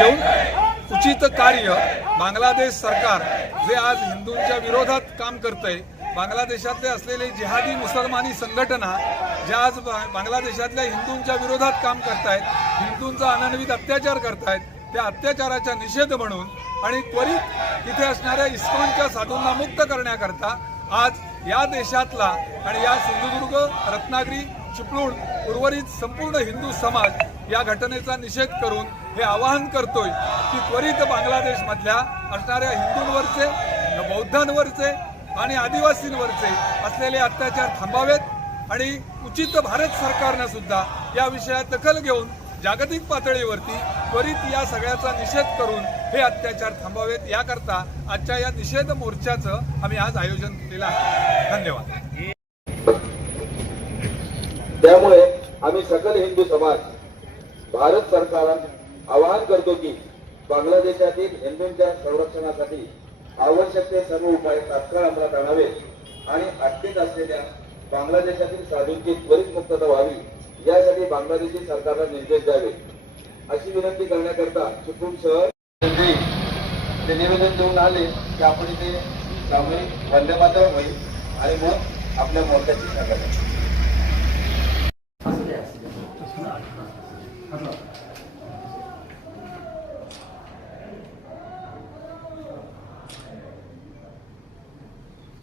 घेऊन उचित कार्य बांगलादेश सरकार जे आज हिंदूंच्या विरोधात काम करतंय बांगलादेशातले असलेले जिहादी मुसलमानी संघटना ज्या आज बा- बांगलादेशातल्या हिंदूंच्या विरोधात काम करतायत हिंदूंचा अनन्वित अत्याचार करतायत त्या अत्याचाराचा निषेध म्हणून आणि त्वरित तिथे असणाऱ्या इस्कॉनच्या साधूंना मुक्त करण्याकरता आज या देशातला आणि या सिंधुदुर्ग रत्नागिरी चिपळूण उर्वरित संपूर्ण हिंदू समाज या घटनेचा निषेध करून हे आवाहन करतोय की त्वरित बांगलादेशमधल्या असणाऱ्या हिंदूंवरचे बौद्धांवरचे आणि आदिवासींवरचे असलेले अत्याचार थांबावेत आणि उचित भारत सरकारनं सुद्धा या विषयात दखल घेऊन जागतिक पातळीवरती त्वरित या सगळ्याचा निषेध करून हे अत्याचार थांबावेत. याकरता आजच्या या निषेध मोर्चाचं आम्ही आज आयोजन केलेलं आहे. धन्यवाद. त्यामुळे आम्ही सकल हिंदू समाज भारत सरकारला आवाहन करतो की बांगलादेशातील हिंदूंच्या संरक्षणासाठी आवश्यक ते सर्व उपाय तात्काळ अंमलात आणावे आणि अटकेत असलेल्या बांगलादेशातील साधूंची त्वरित मुक्तता व्हावी यासाठी बांगलादेशी सरकारला निर्देश द्यावे अशी विनंती करण्याकरता चिपळूण शहर ते निवेदन देऊन आले की आपण इथे सामूहिक वंदे होईल आणि मग आपल्या मोर्चाची सगळ्या